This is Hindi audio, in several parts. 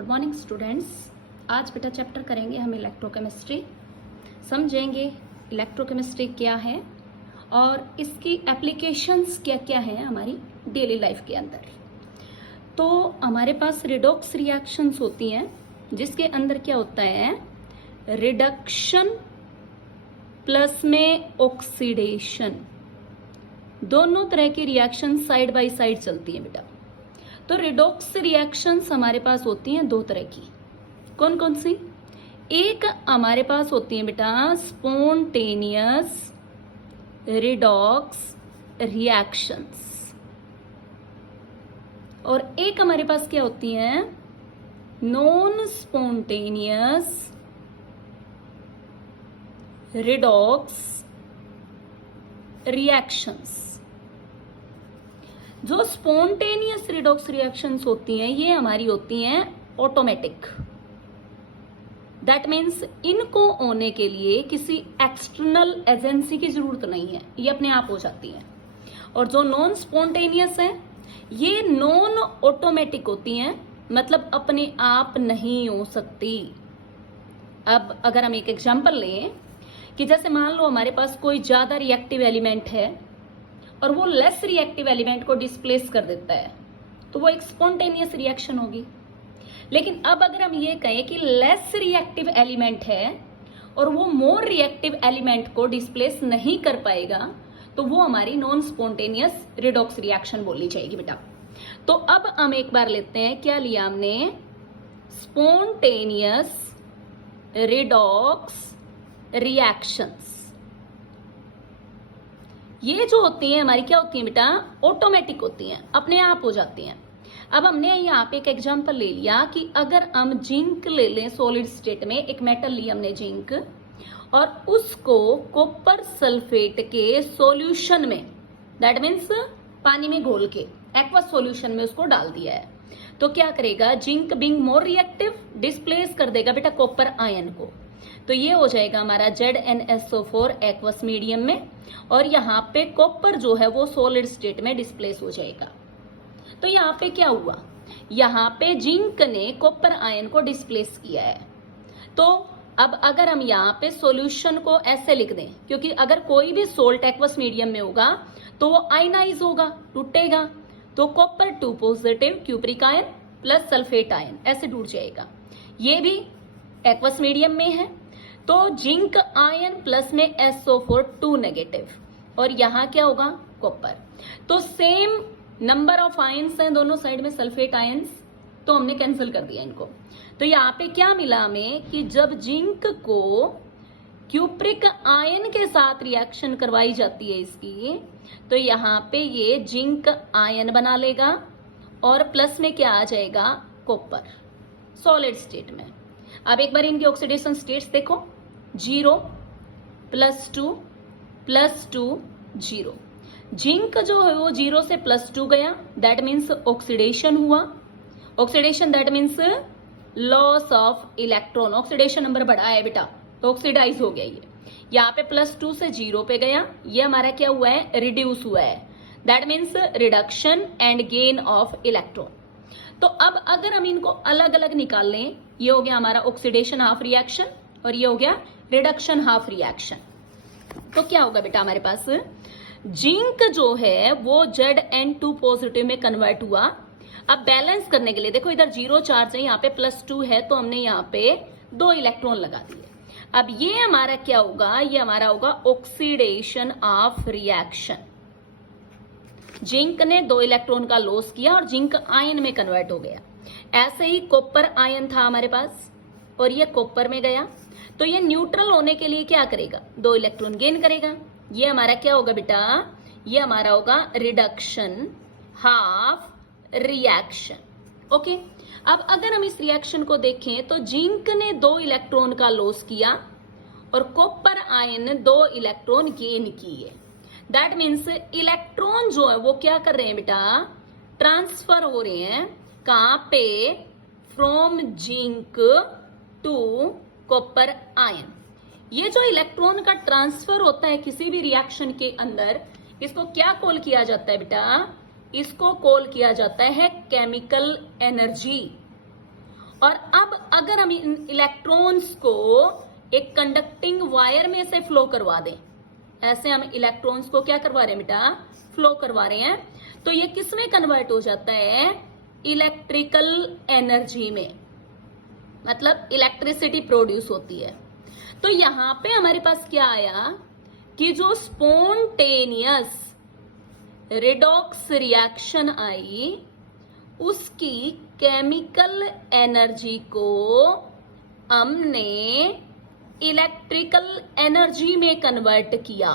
Good morning students. आज बेटा चैप्टर करेंगे हम इलेक्ट्रोकेमिस्ट्री, समझेंगे इलेक्ट्रोकेमिस्ट्री क्या है और इसकी एप्लीकेशंस क्या क्या है हमारी डेली लाइफ के अंदर। तो हमारे पास रिडॉक्स रिएक्शंस होती हैं जिसके अंदर क्या होता है, रिडक्शन प्लस में ऑक्सीडेशन, दोनों तरह की रिएक्शन साइड बाय साइड चलती है बेटा। तो रिडॉक्स रिएक्शंस हमारे पास होती हैं दो तरह की। कौन कौन सी? एक हमारे पास होती है बेटा स्पॉन्टेनियस रिडॉक्स रिएक्शंस, और एक हमारे पास क्या होती है, नॉन स्पॉन्टेनियस रिडॉक्स रिएक्शंस। जो स्पॉन्टेनियस रिडॉक्स रिएक्शंस होती हैं ये हमारी होती हैं ऑटोमेटिक। दैट मीन्स इनको होने के लिए किसी एक्सटर्नल एजेंसी की जरूरत नहीं है, ये अपने आप हो जाती हैं। और जो नॉन स्पॉन्टेनियस है ये नॉन ऑटोमेटिक होती हैं, मतलब अपने आप नहीं हो सकती। अब अगर हम एक एग्जांपल लें कि जैसे मान लो हमारे पास कोई ज्यादा रिएक्टिव एलिमेंट है और वो लेस रिएक्टिव एलिमेंट को डिस्प्लेस कर देता है, तो वो एक स्पॉन्टेनियस रिएक्शन होगी। लेकिन अब अगर हम ये कहें कि लेस रिएक्टिव एलिमेंट है और वो मोर रिएक्टिव एलिमेंट को डिस्प्लेस नहीं कर पाएगा, तो वो हमारी नॉन स्पॉन्टेनियस रिडॉक्स रिएक्शन बोलनी चाहिए बेटा। तो अब हम एक बार लेते हैं, क्या लिया हमने, स्पॉन्टेनियस रिडॉक्स रिएक्शंस। ये जो होती हैं हमारी क्या होती हैं बेटा, ऑटोमेटिक होती हैं, अपने आप हो जाती हैं। अब हमने यहाँ पे एक एग्जांपल ले लिया कि अगर हम जिंक ले लें सॉलिड स्टेट में, एक मेटल लिया हमने जिंक, और उसको कॉपर सल्फेट के सॉल्यूशन में, दैट मीन्स पानी में घोल के एक्वस सॉल्यूशन में उसको डाल दिया है, तो क्या करेगा, zinc being more reactive displace कर देगा बेटा कॉपर आयन को। तो ये हो जाएगा हमारा ZnSO4 एक्वस मीडियम में, और यहाँ पे कॉपर जो है वो सॉलिड स्टेट में डिस्प्लेस हो जाएगा। तो यहाँ पे क्या हुआ, यहाँ पे जिंक ने कॉपर आयन को डिस्प्लेस किया है। तो अब अगर हम यहाँ पे सॉल्यूशन को ऐसे लिख दें, क्योंकि अगर कोई भी सोल्ट एक्वस मीडियम में होगा तो वो आयनाइज होगा, टूटेगा, तो copper 2 positive cupric ion plus sulphate ion ऐसे टूट जाएगा। ये भी एक्वस मीडियम में है, तो जिंक आयन प्लस में SO4 2 नेगेटिव, और यहाँ क्या होगा, कॉपर। तो सेम नंबर ऑफ आयंस हैं दोनों साइड में, सल्फेट आयंस, तो हमने कैंसिल कर दिया इनको। तो यहाँ पे क्या मिला हमें कि जब जिंक को क्यूप्रिक आयन के साथ रिएक्शन करवाई जाती है इसकी, तो यहाँ पे ये जिंक आयन बना लेगा और प्लस में क्या आ जाएगा, कॉपर सॉलिड स्टेट में। अब एक बार इनकी ऑक्सीडेशन स्टेट्स देखो, 0 +2 +2 0। जिंक जो है वो 0 से +2 गया, दैट मीन्स ऑक्सीडेशन हुआ। Oxidation that means loss of electron, oxidation number बढ़ा है बेटा, तो ऑक्सीडाइज हो गया ये। यहाँ पे +2 से 0 पे गया, ये हमारा क्या हुआ है, रिड्यूस हुआ है, that means reduction and gain of electron. तो अब अगर हम इनको अलग अलग निकाल लें, ये हो गया हमारा ऑक्सीडेशन हाफ रिएक्शन और ये हो गया रिडक्शन हाफ रिएक्शन, तो क्या होगा बेटा, हमारे पास जिंक जो है वो Zn2 पॉजिटिव में कन्वर्ट हुआ। अब बैलेंस करने के लिए देखो, इधर 0 चार्ज है, यहाँ पे +2 है, तो हमने यहाँ पे 2 इलेक्ट्रॉन लगा दिए। अब ये हमारा क्या होगा, ये हमारा होगा ऑक्सीडेशन ऑफ रिएक्शन। जिंक ने 2 इलेक्ट्रॉन का लॉस किया और जिंक आयन में कन्वर्ट हो गया। ऐसे ही कॉपर आयन था हमारे पास और ये कॉपर में गया, तो ये न्यूट्रल होने के लिए क्या करेगा, 2 इलेक्ट्रॉन गेन करेगा। ये हमारा क्या होगा बेटा, ये हमारा होगा रिडक्शन हाफ रिएक्शन। ओके, अब अगर हम इस रिएक्शन को देखें तो जिंक ने 2 इलेक्ट्रॉन का लॉस किया और कॉपर आयन ने 2 इलेक्ट्रॉन गेन किए। दैट मीन्स इलेक्ट्रॉन जो है वो क्या कर रहे हैं बेटा, ट्रांसफर हो रहे हैं, कहां पे, from zinc to copper ion. ये जो इलेक्ट्रॉन का ट्रांसफर होता है किसी भी रिएक्शन के अंदर, इसको क्या कॉल किया जाता है बेटा, इसको कॉल किया जाता है केमिकल एनर्जी। और अब अगर हम इन इलेक्ट्रॉन्स को एक कंडक्टिंग वायर में से फ्लो करवा दें, ऐसे हम इलेक्ट्रॉन्स को क्या करवा रहे हैं बेटा, फ्लो करवा रहे हैं, तो ये किस में कन्वर्ट हो जाता है, इलेक्ट्रिकल एनर्जी में, मतलब इलेक्ट्रिसिटी प्रोड्यूस होती है। तो यहां पे हमारे पास क्या आया कि जो स्पॉन्टेनियस रिडॉक्स रिएक्शन आई, उसकी केमिकल एनर्जी को हमने इलेक्ट्रिकल एनर्जी में कन्वर्ट किया।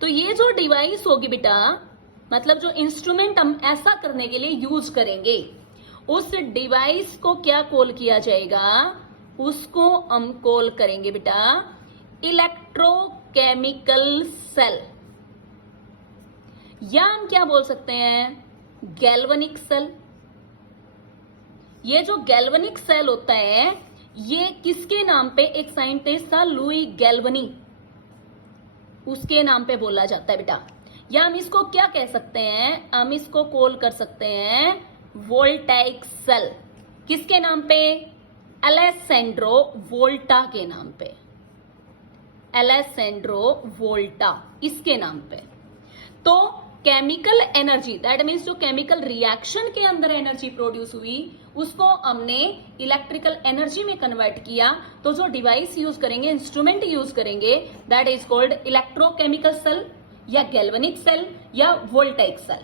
तो ये जो डिवाइस होगी बेटा, मतलब जो इंस्ट्रूमेंट हम ऐसा करने के लिए यूज करेंगे, उस डिवाइस को क्या कॉल किया जाएगा, उसको हम कॉल करेंगे बेटा इलेक्ट्रोकेमिकल सेल, या हम क्या बोल सकते हैं, गैल्वेनिक सेल। ये जो गैल्वेनिक सेल होता है, ये किसके नाम पे, एक साइंटिस्ट था लुई गैल्वनी, उसके नाम पे बोला जाता है बेटा। या हम इसको क्या कह सकते हैं, हम इसको कॉल कर सकते हैं वोल्टाइक सेल। किसके नाम पे, अलेसेंड्रो वोल्टा के नाम पे, अलेसेंड्रो वोल्टा इसके नाम पे। तो केमिकल एनर्जी, दैट मीन्स जो केमिकल रिएक्शन के अंदर एनर्जी प्रोड्यूस हुई, उसको हमने इलेक्ट्रिकल एनर्जी में कन्वर्ट किया। तो जो डिवाइस यूज करेंगे, इंस्ट्रूमेंट यूज करेंगे, that is called electrochemical cell या गैल्वेनिक सेल या वोल्टाइक सेल।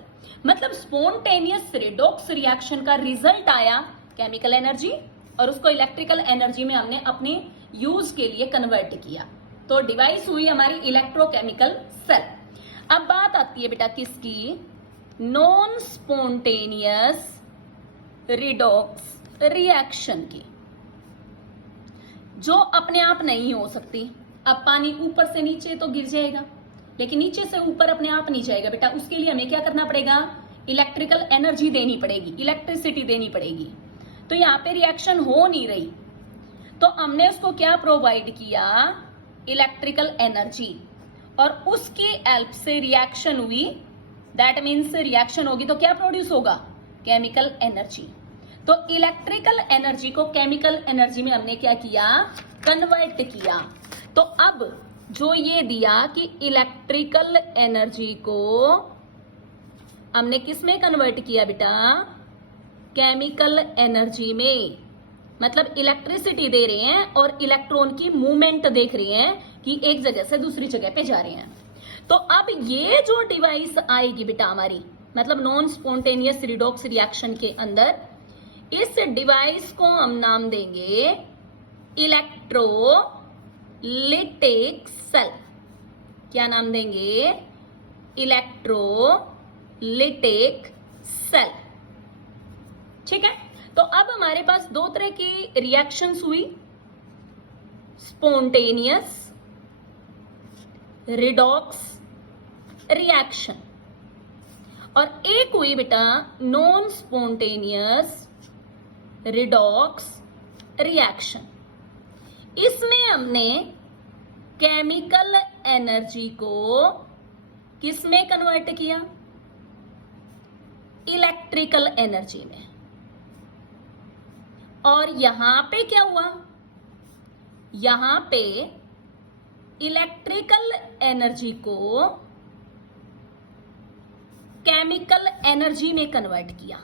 मतलब स्पॉन्टेनियस रिडॉक्स रिएक्शन का रिजल्ट आया केमिकल एनर्जी, और उसको इलेक्ट्रिकल एनर्जी में हमने अपने यूज के लिए कन्वर्ट किया। तो डिवाइस हुई हमारी इलेक्ट्रोकेमिकल सेल। अब बात आती है बेटा किसकी, नॉन स्पॉन्टेनियस रिडॉक्स रिएक्शन की, जो अपने आप नहीं हो सकती। अब पानी ऊपर से नीचे तो गिर जाएगा, लेकिन नीचे से ऊपर अपने आप नहीं जाएगा बेटा, उसके लिए हमें क्या करना पड़ेगा, इलेक्ट्रिकल एनर्जी देनी पड़ेगी, इलेक्ट्रिसिटी देनी पड़ेगी। तो यहाँ पे रिएक्शन हो नहीं रही, तो हमने उसको क्या प्रोवाइड किया, इलेक्ट्रिकल एनर्जी, और उसकी हेल्प से रिएक्शन हुई। दैट मीन्स रिएक्शन होगी तो क्या प्रोड्यूस होगा, केमिकल एनर्जी। तो इलेक्ट्रिकल एनर्जी को केमिकल एनर्जी में हमने क्या किया, कन्वर्ट किया। तो अब जो ये दिया कि इलेक्ट्रिकल एनर्जी को हमने किस में कन्वर्ट किया बेटा, केमिकल एनर्जी में। मतलब इलेक्ट्रिसिटी दे रहे हैं और इलेक्ट्रॉन की मूवमेंट देख रहे हैं कि एक जगह से दूसरी जगह पे जा रहे हैं। तो अब ये जो डिवाइस आएगी बेटा हमारी, मतलब नॉन स्पॉन्टेनियस रिडॉक्स रिएक्शन के अंदर, इस डिवाइस को हम नाम देंगे इलेक्ट्रोलिटिक सेल। क्या नाम देंगे, इलेक्ट्रोलिटिक सेल। ठीक है। तो अब हमारे पास दो तरह की रिएक्शंस हुई, स्पॉन्टेनियस रिडॉक्स रिएक्शन, और एक हुई बेटा नॉन स्पॉन्टेनियस रिडॉक्स रिएक्शन। इसमें हमने केमिकल एनर्जी को किस में कन्वर्ट किया, इलेक्ट्रिकल एनर्जी में। और यहां पे क्या हुआ, यहां पे इलेक्ट्रिकल एनर्जी को केमिकल एनर्जी में कन्वर्ट किया।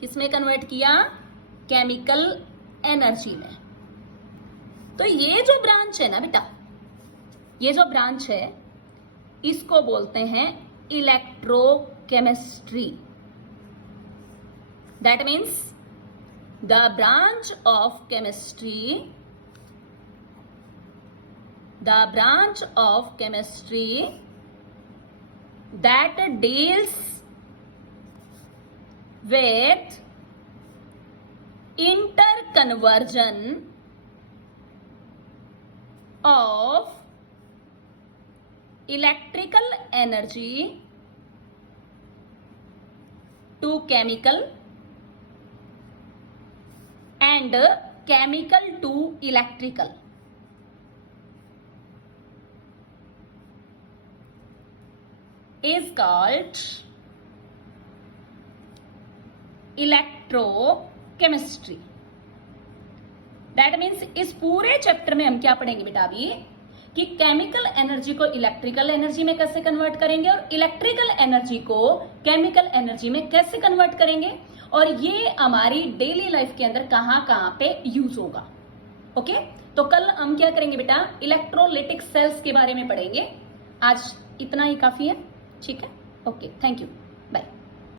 किसमें कन्वर्ट किया, केमिकल एनर्जी में। तो ये जो ब्रांच है ना बेटा, ये जो ब्रांच है, इसको बोलते हैं electrochemistry. That means the branch of chemistry that deals with interconversion of electrical energy to chemical and chemical to electrical is called electrochemistry. That means इस पूरे चैप्टर में हम क्या पढ़ेंगे बेटा अभी कि केमिकल एनर्जी को इलेक्ट्रिकल एनर्जी में कैसे कन्वर्ट करेंगे और इलेक्ट्रिकल एनर्जी को केमिकल एनर्जी में कैसे कन्वर्ट करेंगे, और ये हमारी डेली लाइफ के अंदर कहां कहां पे यूज होगा। ओके, तो कल हम क्या करेंगे बेटा, इलेक्ट्रोलाइटिक सेल्स के बारे में पढ़ेंगे। आज इतना ही काफी है, ठीक है। Okay, thank you.